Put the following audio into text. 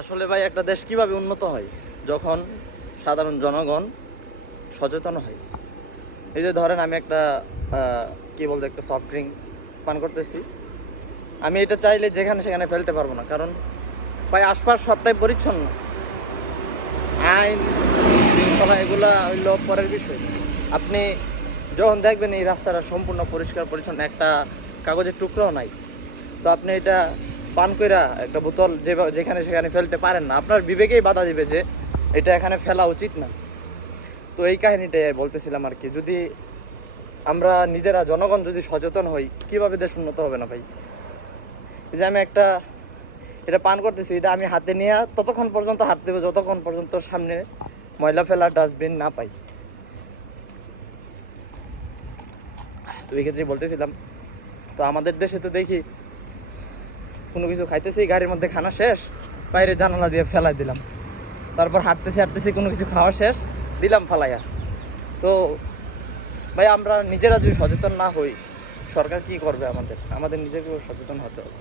আসলে ভাই, একটা দেশ কীভাবে উন্নত হয়? যখন সাধারণ জনগণ সচেতন হয়। এই যে ধরেন, আমি একটা কি বলতে একটা সফট ড্রিঙ্ক পান করতেছি। আমি এটা চাইলে যেখানে সেখানে ফেলতে পারব না। কারণ ভাই, আশপাশ সবটাই পরিচ্ছন্ন। আইন, শৃঙ্খলা, এগুলা হইল পরের বিষয়। আপনি যখন দেখবেন এই রাস্তাটা সম্পূর্ণ পরিষ্কার, পরিচ্ছন্ন, একটা কাগজের টুকরোও নাই। তো আপনি এটা পান কইরা একটা বোতল যে যেখানে সেখানে ফেলতে পারেন না। আপনার বিবেকেই বাধা দিবে যে এটা এখানে ফেলা উচিত না। তো এই কাহিনীটাই বলতেছিলাম আর কি। যদি আমরা নিজেরা জনগণ যদি সচেতন হই, কীভাবে দেশ উন্নত হবে না ভাই? যে আমি একটা এটা পান করতেছি, এটা আমি হাতে নিয়ে ততক্ষণ পর্যন্ত হাত হবে, যতক্ষণ পর্যন্ত সামনে ময়লা ফেলার ডাস্টবিন না পাই। তো এই ক্ষেত্রে বলতেছিলাম, তো আমাদের দেশে তো দেখি কোনো কিছু খাইতেছি, গাড়ির মধ্যে খানা শেষ, বাইরে জানালা দিয়ে ফেলাই দিলাম। তারপর হাঁটতেছি হাঁটতেছি, কোনো কিছু খাওয়া শেষ, দিলাম ফালাইয়া। সো ভাই, আমরা নিজেরা যদি সচেতন না হই, সরকার কি করবে আমাদের? আমাদের নিজেকেও সচেতন হতে হবে।